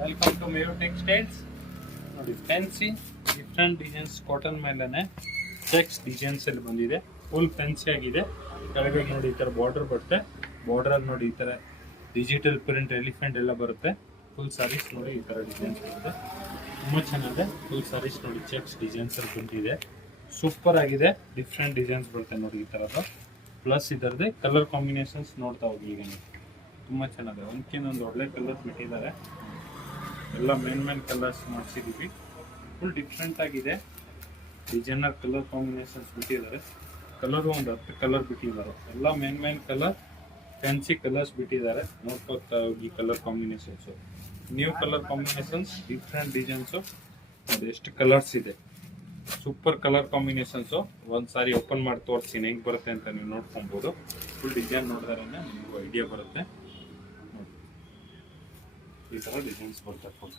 Welcome to ಮೇವ್ textiles. ನೋಡಿ fancy different designs cotton ಮೇಲೆನೆ ಚೆಕ್ಸ್ ಡಿಸೈನ್ಸ್ ಅಲ್ಲಿ ಬಂದಿದೆ. ಫುಲ್ ಫ್ಯಾನ್ಸಿ ಆಗಿದೆ. ಕೆಳಗೆ ನೋಡಿ ಈ ತರ ಬಾರ್ಡರ್ ಬರುತ್ತೆ. ಬಾರ್ಡರ್ ಅಲ್ಲಿ ನೋಡಿ ಈ ತರ ಡಿಜಿಟಲ್ ಪ್ರಿಂಟ್ ಎಲಿಫೆಂಟ್ ಎಲ್ಲ ಬರುತ್ತೆ. ಫುಲ್ ಸಾರೀಸ್ ನೋಡಿ ಈ ತರ ಡಿಸೈನ್ಸ್ ಬರುತ್ತೆ. ತುಂಬಾ ಚೆನ್ನಾಗಿದೆ. ಫುಲ್ ಸಾರೀಸ್ ನೋಡಿ ಚೆಕ್ಸ್ ಡಿಸೈನ್ಸ್ ಅಲ್ಲಿ ಬಂದಿದೆ. ಸೂಪರ್ ಆಗಿದೆ. ಡಿಫ್ರೆಂಟ್ ಡಿಸೈನ್ಸ್ ಬರುತ್ತೆ ನೋಡಿ ಈ ತರದ. ಪ್ಲಸ್ ಇದರದೇ ಕಲರ್ ಕಾಂಬಿನೇಷನ್ಸ್ ನೋಡ್ತಾ ಹೋಗಿ. ಈಗ ತುಂಬಾ ಚೆನ್ನಾಗಿದೆ. ಒಂದ್ಕಿನ್ನೊಂದು ಒಳ್ಳೆ ಕಲರ್ ಬಿಟ್ಟಿದ್ದಾರೆ. ಎಲ್ಲ ಮೇನ್ ಕಲರ್ಸ್ ಮಾಡಿಸಿದೀವಿ. ಫುಲ್ ಡಿಫ್ರೆಂಟ್ ಆಗಿದೆ. ಡಿಸೈನರ್ ಕಲರ್ ಕಾಂಬಿನೇಷನ್ಸ್ ಬಿಟ್ಟಿದ್ದಾರೆ. ಕಲರ್ ಒಂದು 10 ಕಲರ್ ಬಿಟ್ಟಿದ್ದಾರೆ. ಎಲ್ಲ ಮೇನ್ ಕಲರ್ ಫ್ಯಾನ್ಸಿ ಕಲರ್ಸ್ ಬಿಟ್ಟಿದ್ದಾರೆ. ನೋಡ್ಕೋತಾ ಹೋಗಿ colour combinations, new colour combinations, different designs. ನೋಡಿ ಎಷ್ಟು ಕಲರ್ಸ್ ಇದೆ. Super colour combinations. ಒಂದ್ ಸಾರಿ ಓಪನ್ ಮಾಡಿ ತೋರಿಸ್ತೀನಿ ಹೆಂಗ್ ಬರುತ್ತೆ ಅಂತ ನೀವು ನೋಡ್ಕೊಬಹುದು. ಫುಲ್ ಡಿಸೈನ್ ನೋಡಿದ್ರೆ ನಿಮ್ಗೂ ಐಡಿಯಾ ಬರುತ್ತೆ. ಈ ತರ ಡಿಸೈನ್ಸ್ ಬರುತ್ತೆ. ಫುಲ್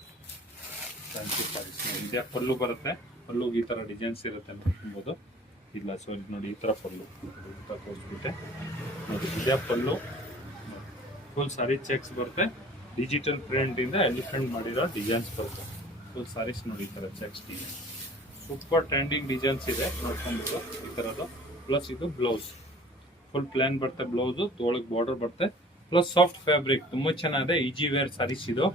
ಫ್ಯಾನ್ಸಿ ಸಾರೀಸ್ ಇದೇ ಪಲ್ಲು ಬರುತ್ತೆ. ಪಲ್ಲು ಈ ತರ ಡಿಸೈನ್ಸ್ ಇರುತ್ತೆ ನೋಡ್ಕೊಬಹುದು. ಇಲ್ಲ ಸೊ ನೋಡಿ ಈ ತರ ಪಲ್ಲು ತೋರಿಸ್ಬಿಟ್ಟೆ ನೋಡಿ. ಇದೇ ಪಲ್ಲು. ಫುಲ್ ಸಾರಿ ಚೆಕ್ಸ್ ಬರುತ್ತೆ. ಡಿಜಿಟಲ್ ಪ್ರಿಂಟ್ ಇಂದ ಎಲಿಫೆಂಟ್ ಮಾಡಿರೋ ಡಿಸೈನ್ಸ್ ಬರುತ್ತೆ. ಫುಲ್ ಸಾರೀಸ್ ನೋಡಿ ಈ ತರ cheques design. Super trending designs ಇದೆ ನೋಡ್ಕೊಂಡ್ಬಿಟ್ಟು ಈ ತರದ್ದು. ಪ್ಲಸ್ ಇದು ಬ್ಲೌಸ್ ಫುಲ್ ಪ್ಲಾನ್ ಬರುತ್ತೆ. ಬ್ಲೌಸ್ ಒಳಗೆ ಬಾರ್ಡರ್ ಬರುತ್ತೆ. ಪ್ಲಸ್ ಸಾಫ್ಟ್ ಫ್ಯಾಬ್ರಿಕ್ ತುಂಬಾ ಚೆನ್ನಾಗಿದೆ. ಈಜಿ ವೇರ್ ಸಾರೀಸ್ ಇದು.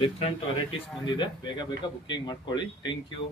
ಡಿಫ್ರೆಂಟ್ ವೆರೈಟೀಸ್ ಬಂದಿದೆ. ಬೇಗ ಬುಕಿಂಗ್ ಮಾಡ್ಕೊಳ್ಳಿ. Thank you.